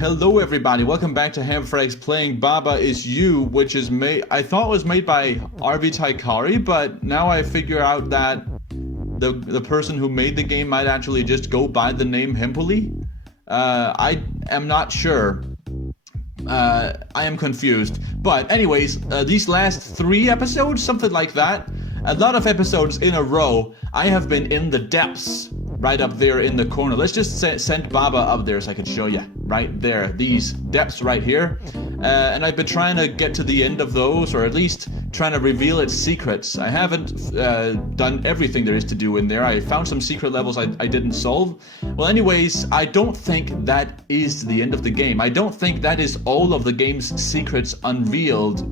Hello everybody, welcome back to Hamfrags playing Baba Is You, which is I thought was made by Arvi Teikari, but now I figure out that the person who made the game might actually just go by the name Hempuli. I am not sure. I am confused. But anyways, these last 3 episodes, something like that, a lot of episodes in a row, I have been in the depths, right up there in the corner. Let's just send Baba up there so I can show you. Right there, these depths right here. And I've been trying to get to the end of those, or at least trying to reveal its secrets. I haven't done everything there is to do in there. I found some secret levels I didn't solve. Well, anyways, I don't think that is the end of the game. I don't think that is all of the game's secrets revealed.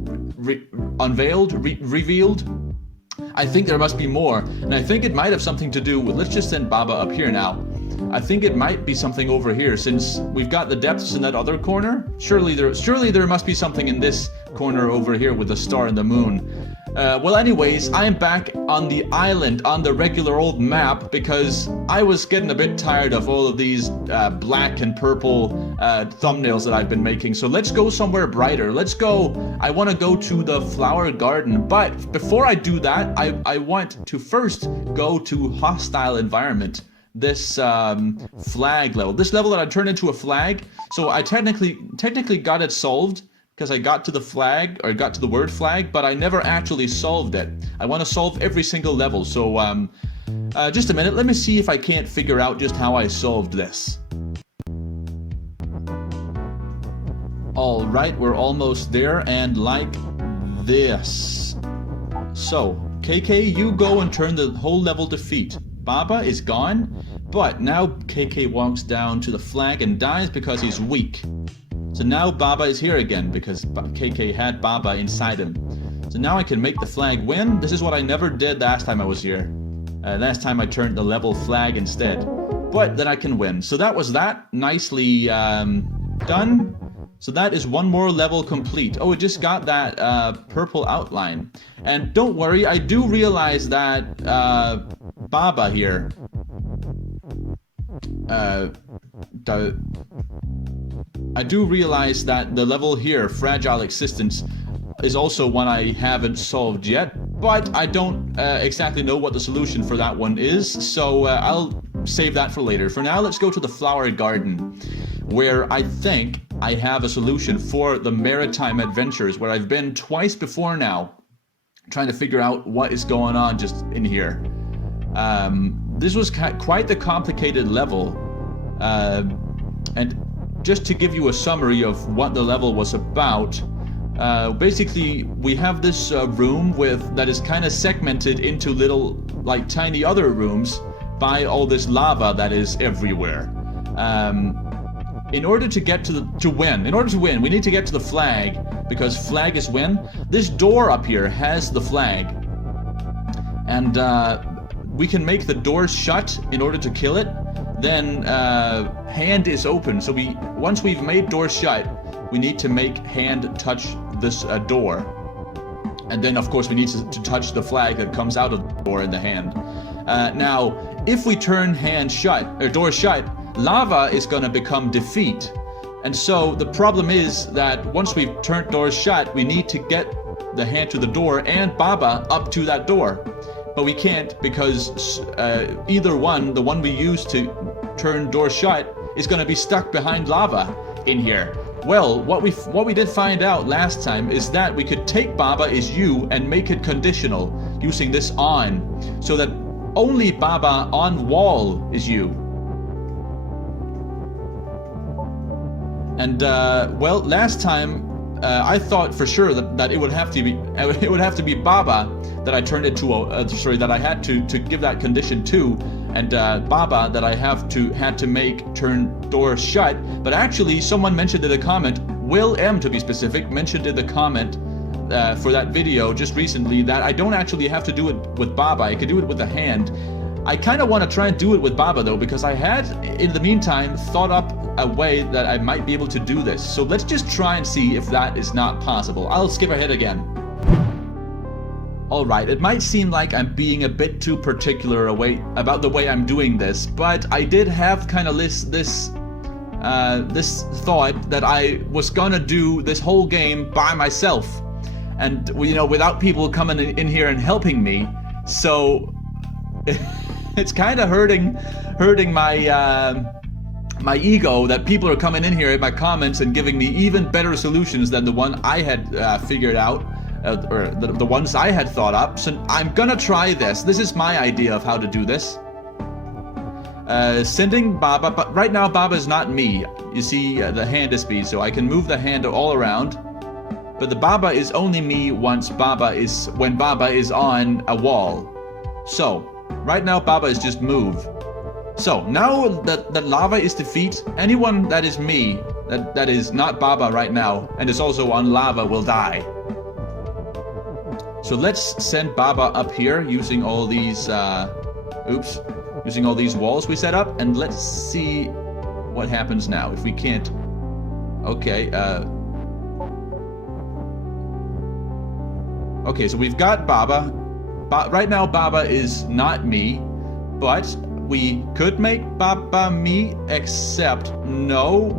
I think there must be more, and I think it might have something to do with, let's just send Baba up here now. I think it might be something over here, since we've got the depths in that other corner. Surely there must be something in this corner over here with the star and the moon. Well, anyways, I am back on the island on the regular old map because I was getting a bit tired of all of these black and purple thumbnails that I've been making. So let's go somewhere brighter. Let's go. I want to go to the flower garden. But before I do that, I want to first go to hostile environment. This flag level. This level that I turned into a flag. So I technically got it solved, because I got to the flag, or got to the word flag, but I never actually solved it. I want to solve every single level, so just a minute, let me see if I can't figure out just how I solved this. Alright, we're almost there, and like this. So, KK, you go and turn the whole level to feet. Baba is gone, but now KK walks down to the flag and dies because he's weak. So now Baba is here again because KK had Baba inside him. So now I can make the flag win. This is what I never did last time I was here. Last time I turned the level flag instead. But then I can win. So that was that. Nicely done. So that is one more level complete. Oh, it just got that purple outline. And don't worry, I do realize that Baba here I do realize that the level here, Fragile Existence, is also one I haven't solved yet, but I don't exactly know what the solution for that one is, so I'll save that for later. For now, let's go to the flower garden, where I think I have a solution for the maritime adventures, where I've been twice before now, trying to figure out what is going on just in here. This was quite the complicated level, and just to give you a summary of what the level was about, basically we have this room that is kind of segmented into little, like, tiny other rooms by all this lava that is everywhere. In order to win, we need to get to the flag, because flag is win. This door up here has the flag, and we can make the door shut in order to kill it. Then hand is open. So once we've made door shut, we need to make hand touch this door. And then of course we need to touch the flag that comes out of the door in the hand. Now, if we turn hand shut, or door shut, lava is gonna become defeat. And so the problem is that once we've turned doors shut, we need to get the hand to the door and Baba up to that door. But we can't, because either one, the one we use to turn door shut, is going to be stuck behind lava in here. Well, what we did find out last time is that we could take Baba Is You and make it conditional using this on, so that only Baba on wall is you. And well, last time I thought for sure that it would have to be Baba that I turned into that I had to give that condition to, and Baba that I had to make turn door shut. But actually, someone mentioned in the comment, Will M to be specific, mentioned in the comment for that video just recently that I don't actually have to do it with Baba. I could do it with the hand. I kind of want to try and do it with Baba though, because I had in the meantime thought up a way that I might be able to do this. So let's just try and see if that is not possible. I'll skip ahead again. Alright, it might seem like I'm being a bit too particular about the way I'm doing this, but I did have kind of this this thought that I was gonna do this whole game by myself, and you know, without people coming in here and helping me. So it's kind of hurting my my ego that people are coming in here in my comments and giving me even better solutions than the one I had figured out, or the ones I had thought up. So I'm gonna try this. This is my idea of how to do this. Sending Baba, but right now Baba is not me. You see, the hand is me, so I can move the hand all around. But the Baba is only me when Baba is on a wall. So right now Baba is just move. So now that lava is defeat, anyone that is me, that is not Baba right now, and is also on lava, will die. So let's send Baba up here using all these, using all these walls we set up, and let's see what happens now. If we can't, okay, okay, so we've got Baba. Right now Baba is not me, but we could make Baba me, except no,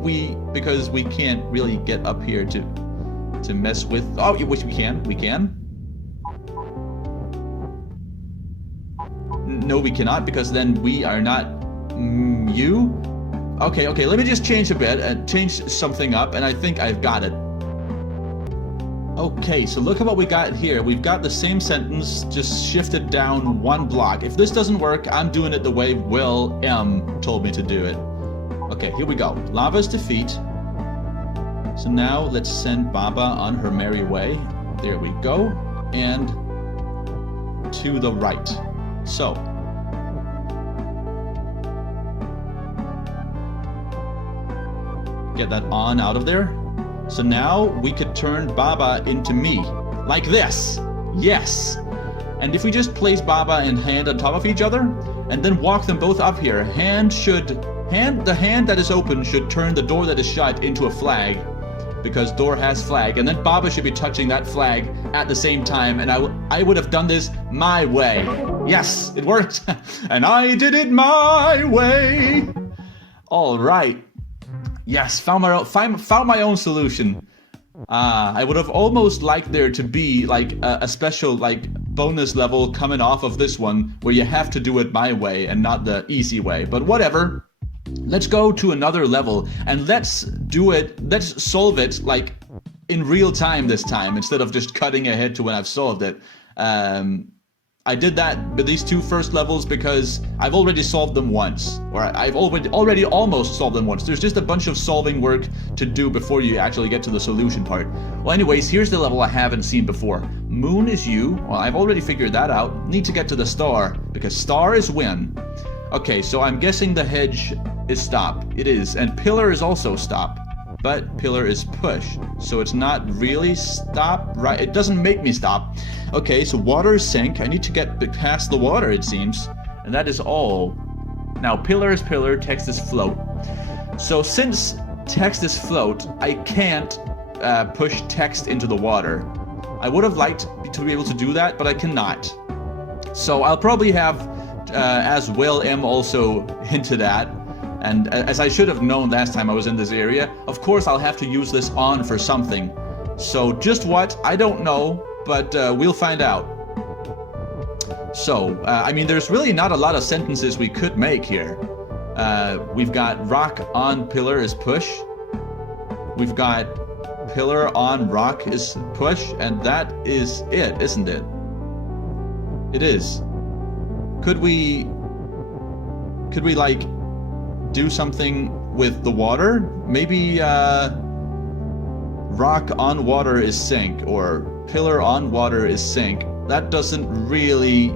because we can't really get up here to mess with. Oh, which we can. No, we cannot, because then we are not you. Okay, let me just change a bit and change something up, and I think I've got it. Okay, so look at what we got here. We've got the same sentence, just shifted down one block. If this doesn't work, I'm doing it the way Will M told me to do it. Okay, here we go. Lava's defeat. So now let's send Baba on her merry way. There we go. And to the right. So. Get that on out of there. So now we could turn Baba into me, like this. Yes. And if we just place Baba and hand on top of each other, and then walk them both up here, the hand that is open should turn the door that is shut into a flag, because door has flag, and then Baba should be touching that flag at the same time, and I would have done this my way. Yes, it worked. And I did it my way. All right. Yes, found my own solution. I would have almost liked there to be like a special like bonus level coming off of this one where you have to do it my way and not the easy way. But whatever. Let's go to another level and let's solve it like in real time this time instead of just cutting ahead to when I've solved it. I did that with these two first levels because I've already solved them once, or I've already almost solved them once. There's just a bunch of solving work to do before you actually get to the solution part. Well, anyways, here's the level I haven't seen before. Moon is you. Well, I've already figured that out. Need to get to the star, because star is win. Okay, so I'm guessing the hedge is stop. It is, and pillar is also stop. But pillar is push, so it's not really stop, right? It doesn't make me stop. Okay, so water is sink. I need to get past the water, it seems. And that is all. Now, pillar is pillar, text is float. So since text is float, I can't push text into the water. I would have liked to be able to do that, but I cannot. So I'll probably have, as Will M also hinted at, and as I should have known last time I was in this area, of course I'll have to use this on for something. So just what? I don't know, but we'll find out. So, I mean, there's really not a lot of sentences we could make here. We've got rock on pillar is push. We've got pillar on rock is push, and that is it, isn't it? It is. Could we like do something with the water? Maybe rock on water is sink, or pillar on water is sink. That doesn't really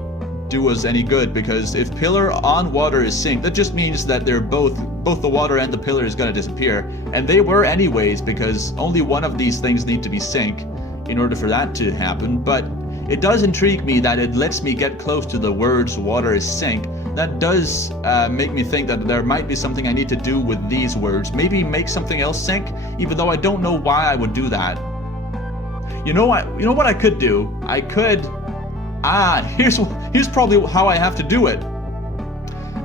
do us any good, because if pillar on water is sink, that just means that they're both the water and the pillar is going to disappear, and they were anyways, because only one of these things need to be sink in order for that to happen. But it does intrigue me that it lets me get close to the words water is sink. That does make me think that there might be something I need to do with these words. Maybe make something else sink, even though I don't know why I would do that. You know what I could do? I could... here's probably how I have to do it.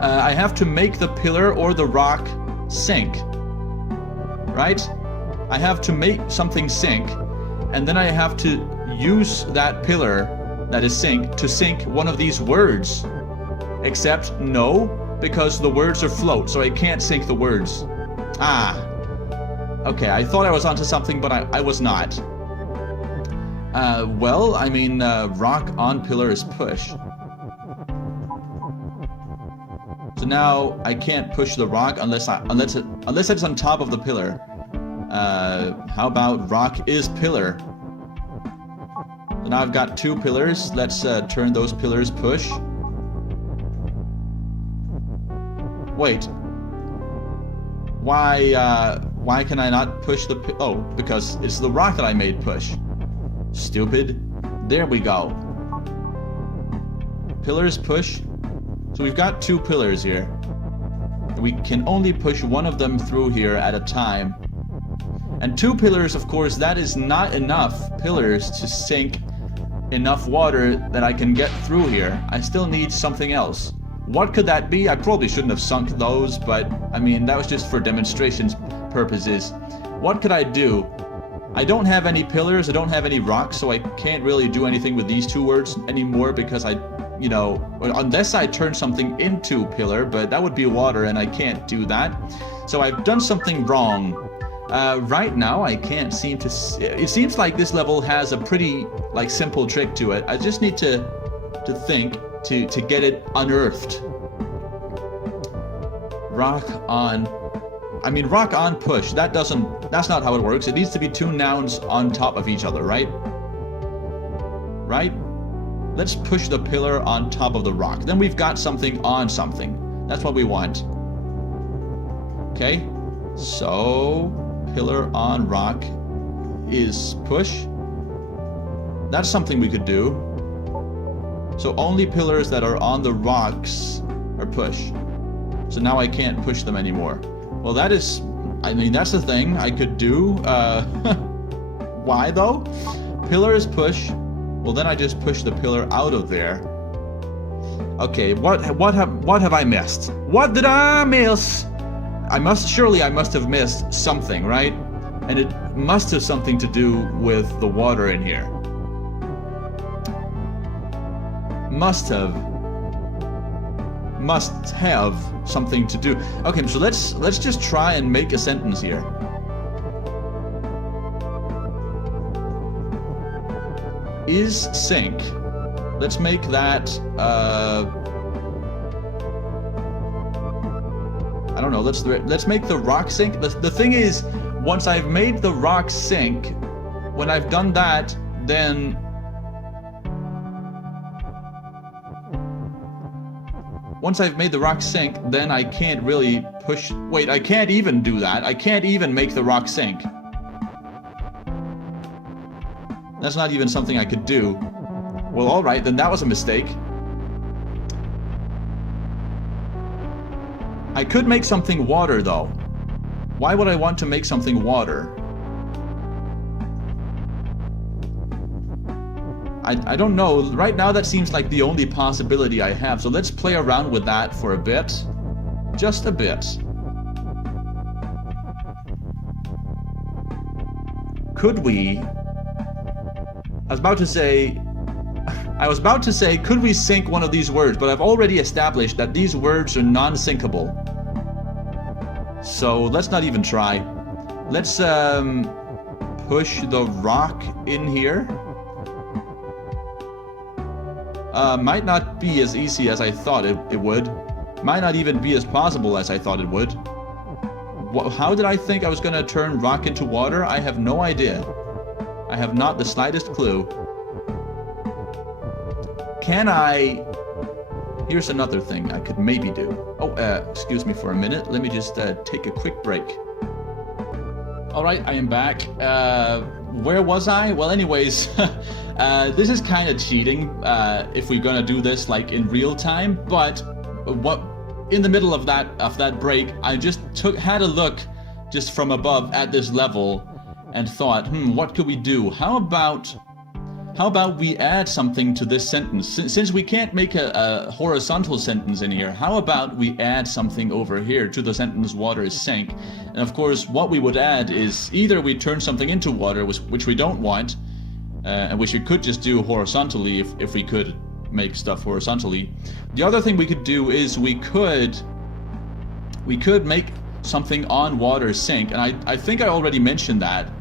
I have to make the pillar or the rock sink. right? I have to make something sink, and then I have to use that pillar that is sink to sink one of these words. Except no, because the words are float, so I can't sink the words. Ah. Okay, I thought I was onto something, but I was not. Well, I mean, rock on pillar is push. So now I can't push the rock unless it's on top of the pillar. How about rock is pillar? So now I've got 2 pillars. Let's turn those pillars push. Wait. Why can I not push the oh, because it's the rock that I made push. Stupid. There we go. Pillars push. So we've got 2 pillars here. We can only push one of them through here at a time. And 2 pillars, of course, that is not enough pillars to sink enough water that I can get through here. I still need something else. What could that be? I probably shouldn't have sunk those, but I mean, that was just for demonstration purposes. What could I do? I don't have any pillars, I don't have any rocks, so I can't really do anything with these 2 words anymore because you know, unless I turn something into pillar, but that would be water and I can't do that. So I've done something wrong. Right now I can't seem to it seems like this level has a pretty like simple trick to it. I just need to think to get it unearthed. Rock on push. That's not how it works. It needs to be 2 nouns on top of each other, right? Right? Let's push the pillar on top of the rock. Then we've got something on something. That's what we want. Okay? So, pillar on rock is push. That's something we could do. So only pillars that are on the rocks are push. So now I can't push them anymore. Well, that's the thing I could do. Why though? Pillar is push. Well, then I just push the pillar out of there. Okay, what have I missed? What did I miss? I must have missed something, right? And it must have something to do with the water in here. Must have something to do. Okay, so let's just try and make a sentence here. Is sink. Let's make that I don't know, let's make the rock sink. The thing is, once I've made the rock sink, when I've done that, then once I've made the rock sink, then I can't really push. Wait, I can't even do that. I can't even make the rock sink. That's not even something I could do. Well, alright, then that was a mistake. I could make something water, though. Why would I want to make something water? I don't know. Right now, that seems like the only possibility I have. So let's play around with that for a bit. Just a bit. Could we... I was about to say, could we sink one of these words? But I've already established that these words are non-sinkable. So let's not even try. Let's push the rock in here. Might not be as easy as I thought it would. Might not even be as possible as I thought it would. How did I think I was going to turn rock into water? I have no idea. I have not the slightest clue. Can I... Here's another thing I could maybe do. Oh, excuse me for a minute. Let me just take a quick break. Alright, I am back. Where was I? Well, anyways, this is kind of cheating if we're gonna do this like in real time, but in the middle of that break, I just had a look just from above at this level and thought, what could we do? How about how about we add something to this sentence? Since we can't make a horizontal sentence in here, how about we add something over here to the sentence water is sank? And of course, what we would add is either we turn something into water, which we don't want, and which we could just do horizontally if we could make stuff horizontally. The other thing we could do is we could make something on water sink, and I think I already mentioned that.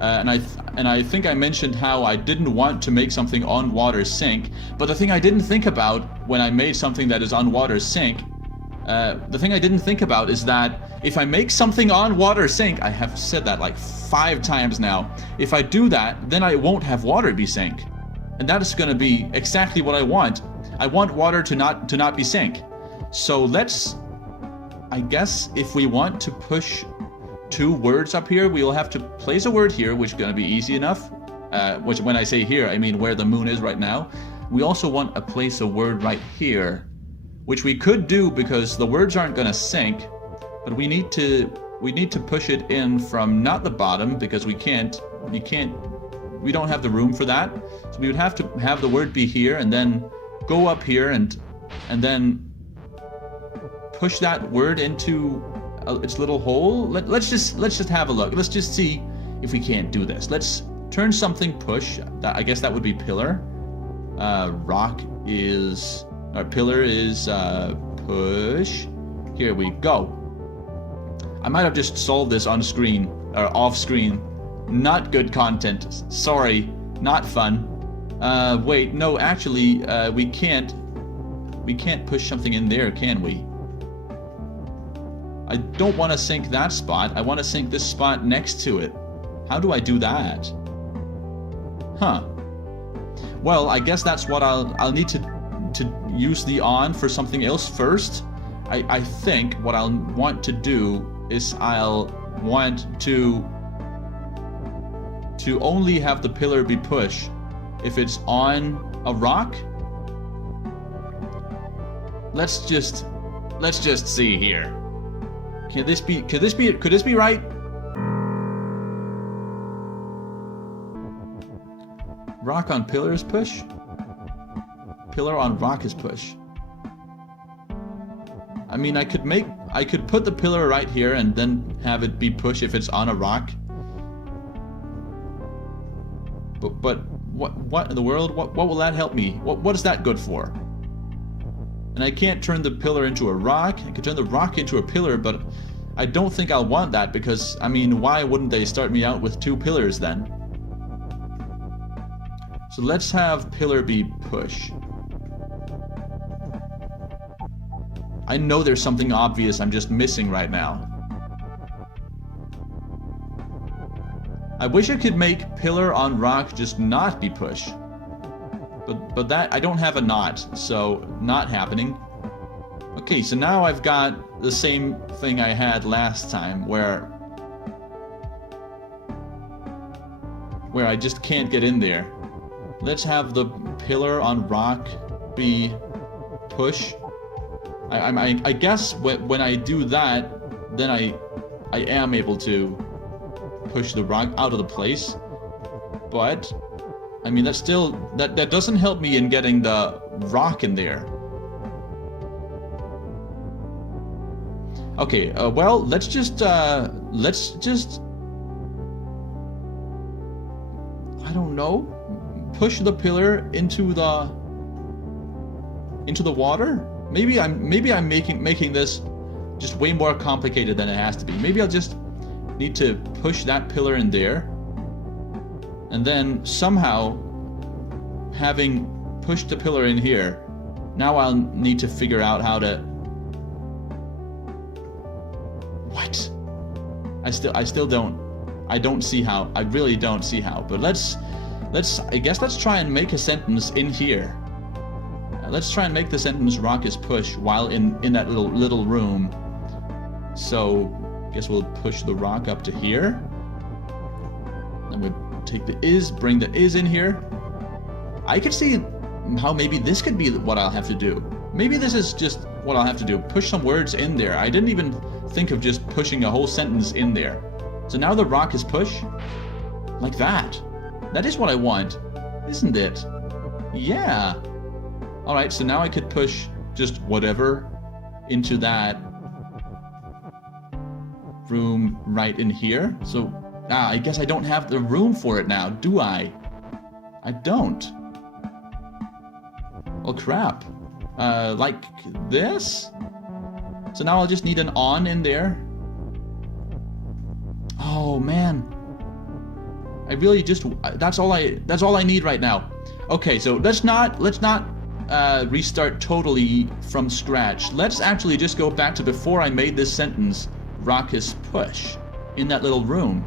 And I think I mentioned how I didn't want to make something on water sink, but the thing I didn't think about when I made something that is on water sink, the thing I didn't think about is that if I make something on water sink, I have said that like 5 times now, if I do that, then I won't have water be sink. And that is going to be exactly what I want. I want water to not be sink. So let's, I guess if we want to push 2 words up here, we will have to place a word here, which is going to be easy enough. Which when I say here, I mean where the moon is right now. We also want to place a word right here, which we could do because the words aren't going to sync, but we need to push it in from not the bottom because we don't have the room for that. So we would have to have the word be here and then go up here and then push that word into its little hole. Let's just have a look. Let's just see if we can't do this. Let's turn something push. I guess that would be pillar. Rock is, or pillar is push. Here we go. I might have just solved this on screen or off screen. Not good content. Sorry, not fun. Wait, no, actually, we can't push something in there, can we? I don't want to sink that spot. I want to sink this spot next to it. How do I do that? Huh. Well, I guess that's what I'll need to use the on for something else first. I think what I'll want to do is I'll want to only have the pillar be push if it's on a rock. Let's just see here. Could this be right? Rock on pillar is push. Pillar on rock is push. I mean, I could put the pillar right here and then have it be push if it's on a rock. But what in the world? What will that help me? What is that good for? And I can't turn the pillar into a rock. I could turn the rock into a pillar, but I don't think I'll want that because, I mean, why wouldn't they start me out with 2 pillars then? So let's have pillar be push. I know there's something obvious I'm just missing right now. I wish I could make pillar on rock just not be push. But that, I don't have a not, so not happening. Okay, so now I've got the same thing I had last time where I just can't get in there. Let's have the pillar on rock be push. I guess when I do that, then I am able to push the rock out of the place. But I mean, that's still, that doesn't help me in getting the rock in there. Okay, well, let's just I don't know, push the pillar into the water. Maybe I'm making this just way more complicated than it has to be. Maybe I'll just need to push that pillar in there. And then somehow, having pushed the pillar in here, now I'll need to figure out how to... What? I still don't... I don't see how. I really don't see how. But I guess let's try and make a sentence in here. Let's try and make the sentence rock is push while in that little room. So, I guess we'll push the rock up to here. And we'll take the is, bring the is in here. I could see how maybe this could be what I'll have to do. Maybe this is just what I'll have to do. Push some words in there. I didn't even think of just pushing a whole sentence in there. So now the rock is push. Like that. That is what I want. isn't it? Yeah. Alright, so now I could push just whatever into that room right in here. So, I guess I don't have the room for it now, do I? I don't. Oh crap. Like this? So now I'll just need an on in there. Oh man. I really just, that's all I need right now. Okay, so let's not restart totally from scratch. Let's actually just go back to before I made this sentence, raucous push, in that little room.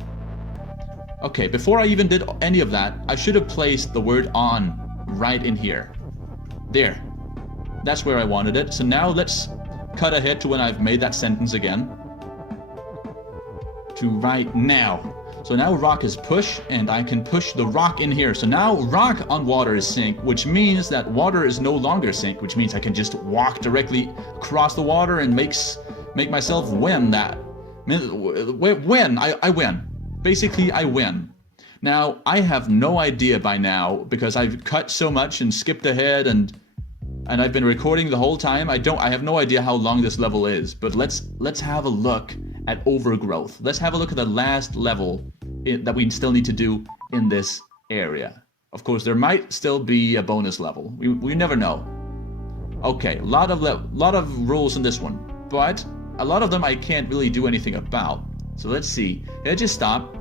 Okay, before I even did any of that, I should have placed the word on right in here. There. That's where I wanted it. So now let's cut ahead to when I've made that sentence again. To right now. So now rock is push, and I can push the rock in here. So now rock on water is sink, which means that water is no longer sink, which means I can just walk directly across the water and make myself win that. Win. I win. Basically, I win. Now, I have no idea by now, because I've cut so much and skipped ahead and I've been recording the whole time. I have no idea how long this level is, but let's have a look at overgrowth. Let's have a look at the last level that we still need to do in this area. Of course, there might still be a bonus level. We never know. Okay, a lot of rules in this one, but a lot of them I can't really do anything about. So let's see. Edge is stop.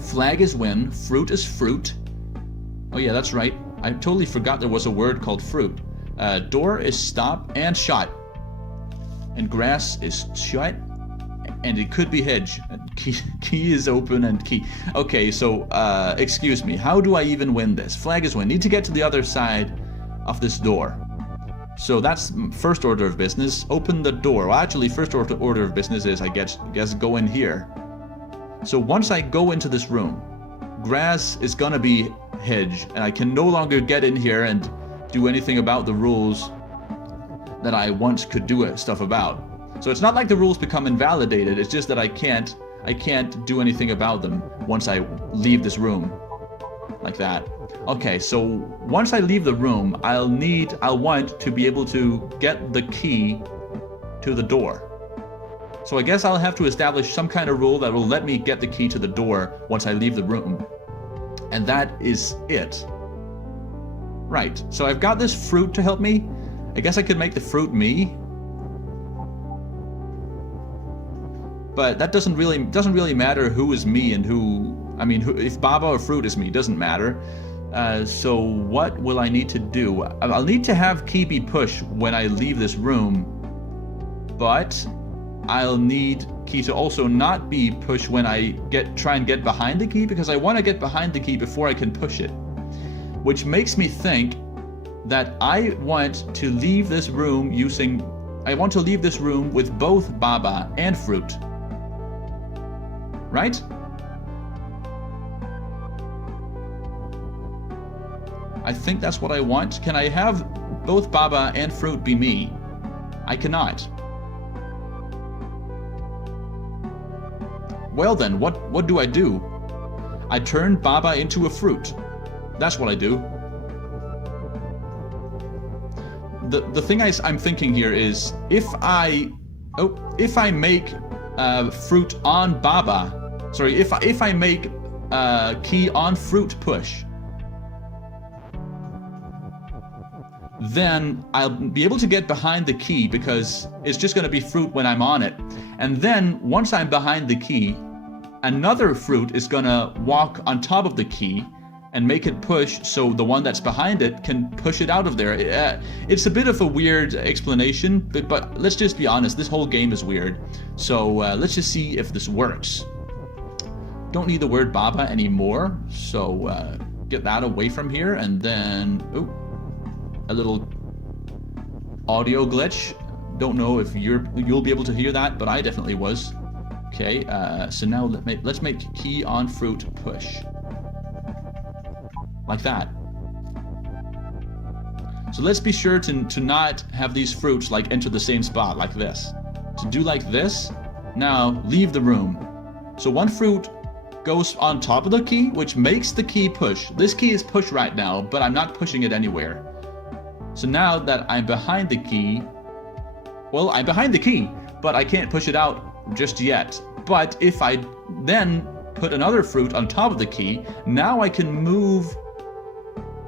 Flag is win. Fruit is fruit. Oh yeah, that's right. I totally forgot there was a word called fruit. Door is stop and shot. And grass is shut. And it could be hedge. Key is open and key. Okay, so excuse me. How do I even win this? Flag is win. Need to get to the other side of this door. So that's first order of business. Open the door. Well, actually, first order of business is I guess go in here. So once I go into this room, grass is gonna be hedge, and I can no longer get in here and do anything about the rules that I once could do stuff about. So it's not like the rules become invalidated. It's just that I can't do anything about them once I leave this room, like that. Okay, so once I leave the room, I'll want to be able to get the key to the door. So I guess I'll have to establish some kind of rule that will let me get the key to the door once I leave the room. And that is it. Right, so I've got this fruit to help me. I guess I could make the fruit me. But that doesn't really matter who is me and who, I mean, if Baba or fruit is me, doesn't matter. So what will I need to do? I'll need to have key be push when I leave this room, but I'll need key to also not be push when I try and get behind the key, because I want to get behind the key before I can push it. Which makes me think that I want to leave this room with both Baba and fruit. Right? I think that's what I want. Can I have both Baba and fruit be me? I cannot. Well then, what do I do? I turn Baba into a fruit. That's what I do. The thing I'm thinking here is if I make fruit on Baba, sorry, if I make key on fruit push, then I'll be able to get behind the key because it's just going to be fruit when I'm on it. And then once I'm behind the key, another fruit is going to walk on top of the key and make it push, so the one that's behind it can push it out of there. It's a bit of a weird explanation, but let's just be honest, this whole game is weird. So let's just see if this works. Don't need the word Baba anymore, so get that away from here, and then a little audio glitch. Don't know if you'll be able to hear that, but I definitely was. Okay, so now let's make key on fruit push. Like that. So let's be sure to not have these fruits like enter the same spot like this. To do like this, now leave the room. So one fruit goes on top of the key, which makes the key push. This key is pushed right now, but I'm not pushing it anywhere. So now that I'm behind the key, well, I'm behind the key, but I can't push it out just yet. But if I then put another fruit on top of the key, now I can move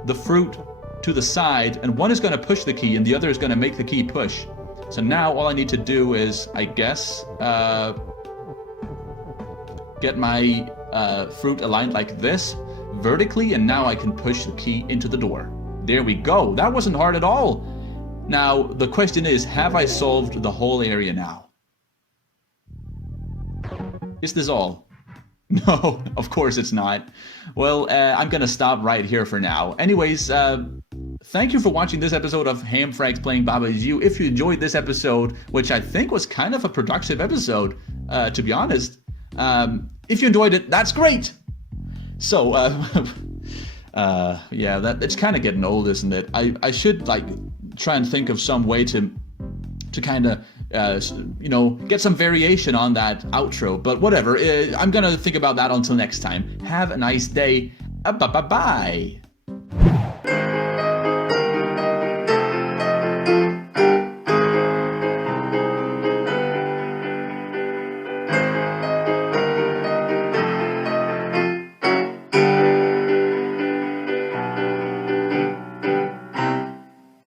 the fruit to the side, and one is going to push the key and the other is going to make the key push. So now all I need to do is, I guess, get my fruit aligned like this vertically, and now I can push the key into the door. There we go. That wasn't hard at all. Now the question is, have I solved the whole area now? Is this all? No, of course it's not. Well, I'm gonna stop right here for now. Anyways, thank you for watching this episode of Hamfrags Playing Baba Is You. If you enjoyed this episode, which I think was kind of a productive episode, to be honest, if you enjoyed it, that's great. So, yeah, it's kind of getting old, isn't it? I should like try and think of some way to kind of get some variation on that outro, but whatever. I'm gonna think about that until next time. Have a nice day. Bye.